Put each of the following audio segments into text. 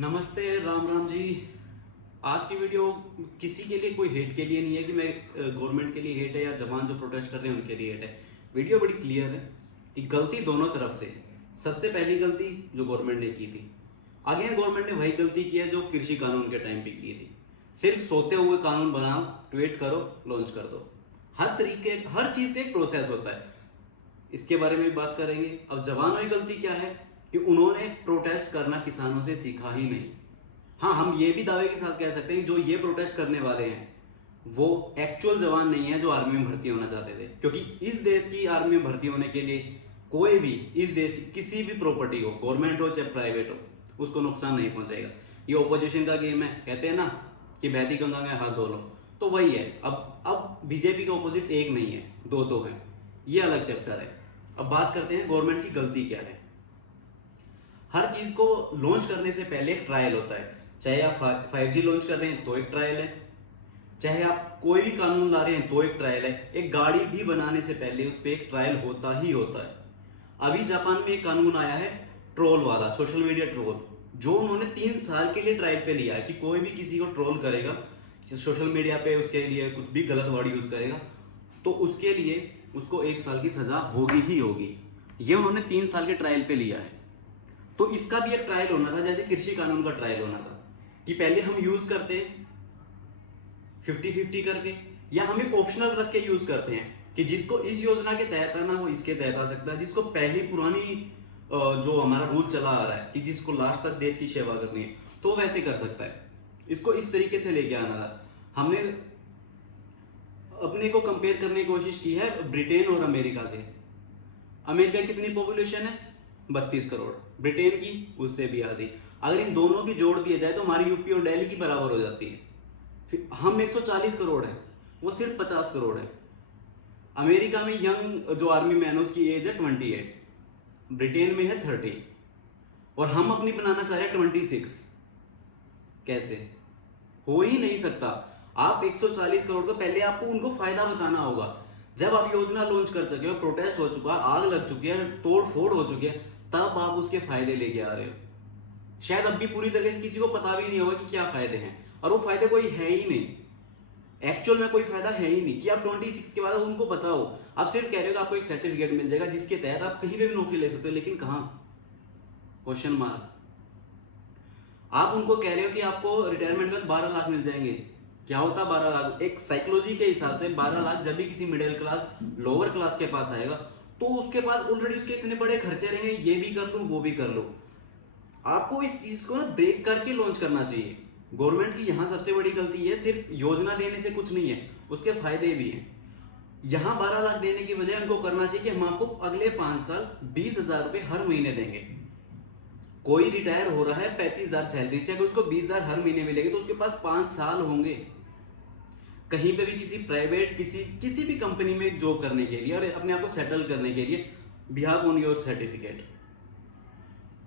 नमस्ते, राम राम जी। आज की वीडियो किसी के लिए कोई हेट के लिए नहीं है कि मैं गवर्नमेंट के लिए हेट है या जवान जो प्रोटेस्ट कर रहे हैं उनके लिए हेट है। वीडियो बड़ी क्लियर है कि गलती दोनों तरफ से है। सबसे पहली गलती जो गवर्नमेंट ने की थी, अगेन गवर्नमेंट ने वही गलती की है जो कृषि कानून के टाइम पे की थी। सिर्फ सोते हुए कानून बनाओ, ट्वीट करो, लॉन्च कर दो। हर चीज का एक प्रोसेस होता है, इसके बारे में बात करेंगे। अब जवानों की गलती क्या है कि उन्होंने प्रोटेस्ट करना किसानों से सीखा ही नहीं। हाँ, हम ये भी दावे के साथ कह सकते हैं कि जो ये प्रोटेस्ट करने वाले हैं वो एक्चुअल जवान नहीं है जो आर्मी में भर्ती होना चाहते थे, क्योंकि इस देश की आर्मी में भर्ती होने के लिए कोई भी इस देश की किसी भी प्रॉपर्टी हो, गवर्नमेंट हो चाहे प्राइवेट हो, उसको नुकसान नहीं पहुंचेगा। ये ऑपोजिशन का गेम है, कहते हैं ना कि बहती गंगा में हाथ धो लो, तो वही है। अब बीजेपी के ऑपोजिट एक नहीं है, दो है, ये अलग चैप्टर है। अब बात करते हैं गवर्नमेंट की गलती क्या है। हर चीज को लॉन्च करने से पहले एक ट्रायल होता है। चाहे आप 5G लॉन्च कर रहे हैं तो एक ट्रायल है, चाहे आप कोई भी कानून ला रहे हैं तो एक ट्रायल है। एक गाड़ी भी बनाने से पहले उस पर एक ट्रायल होता ही होता है। अभी जापान में एक कानून आया है ट्रोल वाला, सोशल मीडिया ट्रोल, जो उन्होंने 3 साल के लिए ट्रायल पे लिया है कि कोई भी किसी को ट्रोल करेगा सोशल मीडिया पे, उसके लिए कुछ भी गलत वर्ड यूज करेगा तो उसके लिए उसको 1 साल की सजा होगी ही होगी। ये उन्होंने 3 साल के ट्रायल पे लिया है। तो इसका भी एक ट्रायल होना था, जैसे कृषि कानून का ट्रायल होना था कि पहले हम यूज करते हैं 50-50 करके, या हम एक ऑप्शनल रख के यूज करते हैं कि जिसको इस योजना के तहत आना वो इसके तहत आ सकता है, जिसको पहली पुरानी जो हमारा रूल चला आ रहा है कि जिसको लास्ट तक देश की सेवा करनी है तो वैसे कर सकता है। इसको इस तरीके से लेके आना था। हमने अपने को कंपेयर करने की कोशिश की है ब्रिटेन और अमेरिका से। अमेरिका की कितनी पॉपुलेशन है? 32 करोड़। ब्रिटेन की उससे भी आधी। अगर इन दोनों की जोड़ दिया जाए तो हमारी यूपी और दिल्ली की बराबर हो जाती है। फिर हम 140 करोड़ है, वो सिर्फ 50 करोड़ है। अमेरिका में यंग जो आर्मी मैन है उसकी एज है 28, ब्रिटेन में है 30, और हम अपनी बनाना चाह रहे हैं 26। कैसे? हो ही नहीं सकता। आप 140 करोड़ का पहले आपको उनको फायदा बताना होगा। जब आप योजना लॉन्च कर चुके हो, प्रोटेस्ट हो चुका है, आग लग चुकी है, तोड़ फोड़ हो चुकी है, तब आप उसके फायदे लेके आ रहे हो। शायद अब भी पूरी तरह से किसी को पता भी नहीं होगा कि क्या फायदे हैं, और वो फायदे कोई है ही नहीं। एक्चुअल में कोई फायदा है ही नहीं कि आप 26 के बाद उनको बताओ। आप सिर्फ कह रहे हो कि आपको एक सर्टिफिकेट मिल जाएगा जिसके तहत आप कहीं पे भी नौकरी ले सकते हो, लेकिन कहां? Question mark. आप उनको कह रहे हो कि आपको रिटायरमेंट में 12 लाख मिल जाएंगे। क्या होता 12 लाख? एक साइकोलॉजी के हिसाब से 12 लाख जब भी किसी मिडिल क्लास, लोअर क्लास के पास आएगा तो उसके पास ऑलरेडी उसके इतने बड़े खर्चे रहेंगे, ये भी कर लो वो भी कर लो। आपको एक चीज को ना ब्रेक करके लॉन्च करना चाहिए। गवर्नमेंट की यहां सबसे बड़ी गलती है, सिर्फ योजना देने से कुछ नहीं है, उसके फायदे भी हैं। यहां 12 लाख देने की बजाय उनको करना चाहिए कि हम आपको अगले 5 साल 20,000 रुपए हर महीने देंगे। कोई रिटायर हो रहा है 35,000 सैलरी से, अगर उसको 20,000 हर महीने मिलेगी तो उसके पास 5 साल होंगे कहीं पे भी किसी प्राइवेट किसी भी कंपनी में जॉब करने के लिए और अपने आप को सेटल करने के लिए। Behalf on your certificate.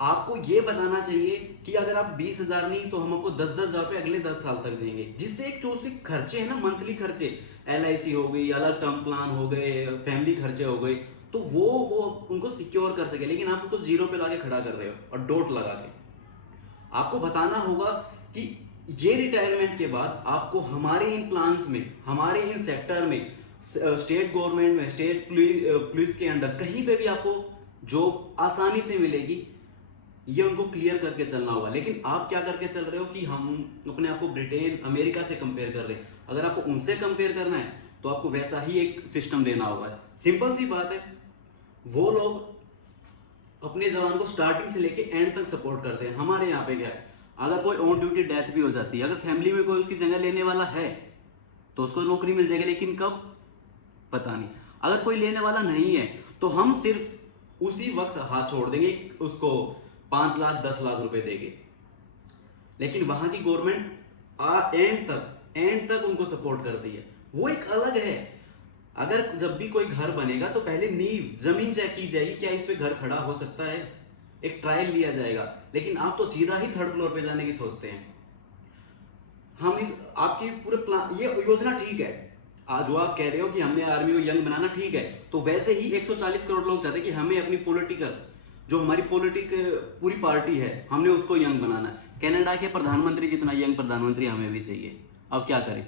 आपको ये बताना चाहिए कि अगर आप 20,000 नहीं तो हम आपको 10-10,000 रुपए अगले 10 साल तक देंगे, जिससे एक जो उसके खर्चे है ना, मंथली खर्चे, LIC हो गई, अलग टर्म प्लान हो गए, फैमिली खर्चे हो गए, तो वो उनको सिक्योर कर सके। लेकिन आप उनको जीरो पे लाके खड़ा कर रहे हो और डॉट लगा के। आपको बताना होगा कि ये रिटायरमेंट के बाद आपको हमारे इन प्लान्स में, हमारे इन सेक्टर में, स्टेट गवर्नमेंट में, स्टेट पुलिस के अंडर कहीं पे भी आपको जॉब आसानी से मिलेगी। ये उनको क्लियर करके चलना होगा। लेकिन आप क्या करके चल रहे हो कि हम अपने आप को ब्रिटेन, अमेरिका से कंपेयर कर रहे हैं। अगर आपको उनसे कंपेयर करना है तो आपको वैसा ही एक सिस्टम देना होगा। सिंपल सी बात है, वो लोग अपने जवान को स्टार्टिंग से लेके एंड तक सपोर्ट करते हैं। हमारे यहाँ पे क्या है, अगर कोई ऑन ड्यूटी डेथ भी हो जाती है, अगर फैमिली में कोई उसकी जगह लेने वाला है तो उसको नौकरी मिल जाएगी, लेकिन कब पता नहीं। अगर कोई लेने वाला नहीं है तो हम सिर्फ उसी वक्त हाथ छोड़ देंगे, उसको 5 लाख 10 लाख रुपए देंगे। लेकिन वहां की गवर्नमेंट एंड तक उनको सपोर्ट करती है, वो एक अलग है। अगर जब भी कोई घर बनेगा तो पहले नींव जमीन चेक की जाएगी, क्या इस पे घर खड़ा हो सकता है, एक ट्रायल लिया जाएगा। लेकिन आप तो सीधा ही 3rd फ्लोर पे जाने की सोचते हैं। हम इस आपकी पूरे प्लान, ये योजना ठीक है, आज जो आप कह रहे हो कि हमने आर्मी को यंग बनाना, ठीक है, तो वैसे ही 140 करोड़ लोग चाहते हैं कि हमें अपनी पॉलिटिकल जो हमारी पूरी पार्टी है, हमने उसको यंग बनाना है। कनाडा के प्रधानमंत्री जितना यंग प्रधानमंत्री हमें भी चाहिए। अब क्या करें?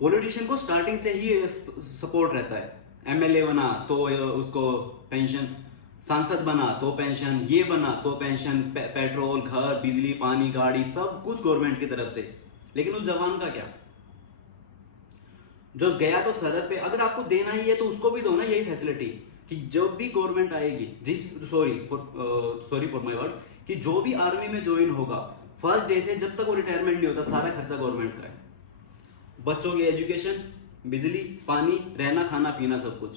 पॉलिटिशियन को स्टार्टिंग से ही सपोर्ट रहता है। एमएलए बना तो उसको पेंशन, सांसद बना तो पेंशन, ये बना तो पेंशन, पेट्रोल, घर, बिजली, पानी, गाड़ी, सब कुछ गवर्नमेंट की तरफ से। लेकिन उस जवान का क्या? जो गया तो सरहद पे, अगर आपको देना ही है तो उसको भी दो ना यही फैसिलिटी कि जब भी गवर्नमेंट आएगी, सॉरी फॉर माय वर्ड्स, कि जो भी आर्मी में ज्वाइन होगा फर्स्ट डे से जब तक वो रिटायरमेंट नहीं होता, सारा खर्चा गवर्नमेंट का है। बच्चों की एजुकेशन, बिजली, पानी, रहना, खाना, पीना, सब कुछ।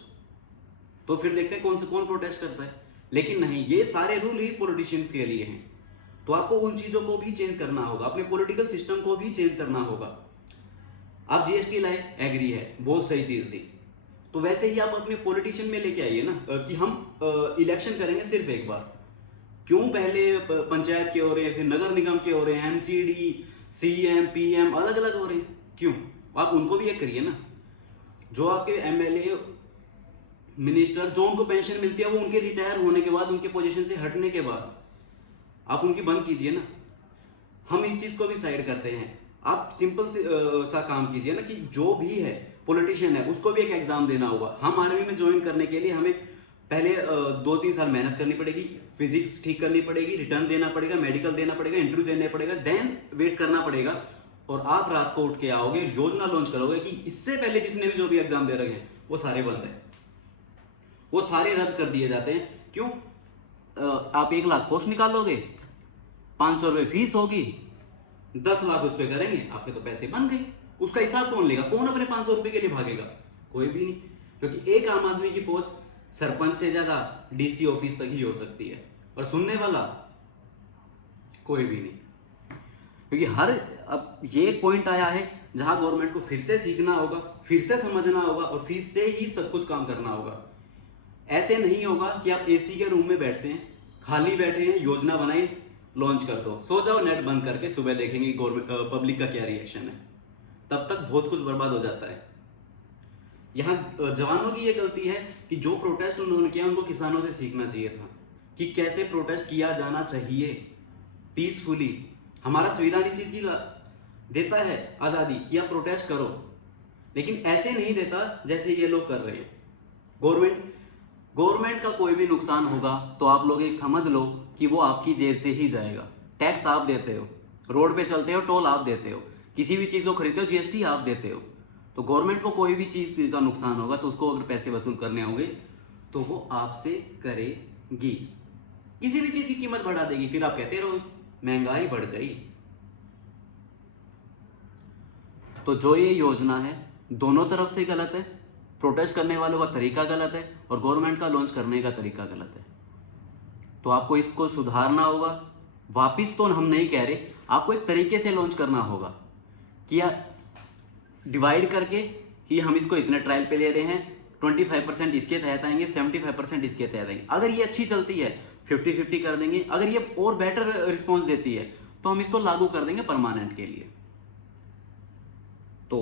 तो फिर देखते हैं कौन प्रोटेस्ट करता है। लेकिन नहीं, ये सारे रूल ही पॉलिटिशियंस के लिए हैं। तो आपको उन चीजों को भी चेंज करना होगा, अपने पॉलिटिकल सिस्टम को भी चेंज करना होगा। आप जीएसटी लाए, एग्री है, बहुत सही चीज थी। तो वैसे ही आप अपने पॉलिटिशियन में लेके आइए ना, कि हम इलेक्शन करेंगे सिर्फ एक बार। क्यों पहले पंचायत के हो रहे हैं, फिर नगर निगम के हो रहे हैं, एमसीडी, सीएम, पीएम अलग अलग हो रहे हैं, क्यों? आप उनको भी एक करिए ना। जो आपके एमएलए, मिनिस्टर, जो उनको पेंशन मिलती है, वो उनके रिटायर होने के बाद, उनके पोजीशन से हटने के बाद आप उनकी बंद कीजिए ना। हम इस चीज को भी साइड करते हैं। आप सिंपल सा काम कीजिए ना, कि जो भी है पॉलिटिशियन है उसको भी एक एग्जाम देना होगा। हम आर्मी में ज्वाइन करने के लिए हमें पहले 2-3 साल मेहनत करनी पड़ेगी, फिजिक्स ठीक करनी पड़ेगी, रिटर्न देना पड़ेगा, मेडिकल देना पड़ेगा, इंटरव्यू देना पड़ेगा, देन वेट करना पड़ेगा। और आप रात को उठ के आओगे, योजना लॉन्च करोगे कि इससे पहले जिसने भी जो भी एग्जाम दे रखे हैं वो सारे बंद है, वो सारे रद्द कर दिए जाते हैं। क्यों? आप 1 लाख पोस्ट निकालोगे, 500 रुपए फीस होगी, 10 लाख उस पर करेंगे, आपके तो पैसे बन गए। उसका हिसाब कौन लेगा? कौन अपने 500 रुपए के लिए भागेगा? कोई भी नहीं। क्योंकि एक आम आदमी की पहुंच सरपंच से ज्यादा डीसी ऑफिस तक ही हो सकती है, और सुनने वाला कोई भी नहीं। क्योंकि अब ये एक पॉइंट आया है जहां गवर्नमेंट को फिर से सीखना होगा, फिर से समझना होगा, और फिर से ही सब कुछ काम करना होगा। ऐसे नहीं होगा कि आप एसी के रूम में बैठते हैं, खाली बैठे हैं, योजना बनाई, लॉन्च कर दो, सो जाओ नेट बंद करके, सुबह देखेंगे गवर्नमेंट पब्लिक का क्या रिएक्शन है। तब तक बहुत कुछ बर्बाद हो जाता है। यहाँ जवानों की ये गलती है कि जो प्रोटेस्ट उन्होंने किया उनको किसानों से सीखना चाहिए था कि कैसे प्रोटेस्ट किया जाना चाहिए पीसफुली। हमारा संविधान इस चीज की देता है आजादी कि आप प्रोटेस्ट करो, लेकिन ऐसे नहीं देता जैसे ये लोग कर रहे हैं। गवर्नमेंट का कोई भी नुकसान होगा तो आप लोग एक समझ लो कि वो आपकी जेब से ही जाएगा। टैक्स आप देते हो, रोड पे चलते हो टोल आप देते हो, किसी भी चीज को खरीदते हो जीएसटी आप देते हो। तो गवर्नमेंट को कोई भी चीज का नुकसान होगा तो उसको अगर पैसे वसूल करने होंगे तो वो आपसे करेगी। किसी भी चीज की कीमत बढ़ा देगी, फिर आप कहते रहो महंगाई बढ़ गई। तो जो ये योजना है दोनों तरफ से गलत है। प्रोटेस्ट करने वालों का तरीका गलत है और गवर्नमेंट का लॉन्च करने का तरीका गलत है। तो आपको इसको सुधारना होगा। वापिस तो हम नहीं कह रहे, आपको एक तरीके से लॉन्च करना होगा कि डिवाइड करके कि हम इसको इतने ट्रायल पे ले रहे हैं, 25% इसके तहत आएंगे, 75% इसके तहत आएंगे। अगर ये अच्छी चलती है 50-50 कर देंगे, अगर ये और बेटर रिस्पॉन्स देती है तो हम इसको लागू कर देंगे परमानेंट के लिए। तो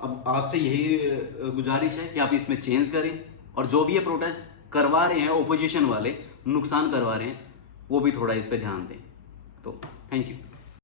अब आपसे यही गुजारिश है कि आप इसमें चेंज करें, और जो भी ये प्रोटेस्ट करवा रहे हैं ओपोजिशन वाले, नुकसान करवा रहे हैं, वो भी थोड़ा इस पे ध्यान दें। तो थैंक यू।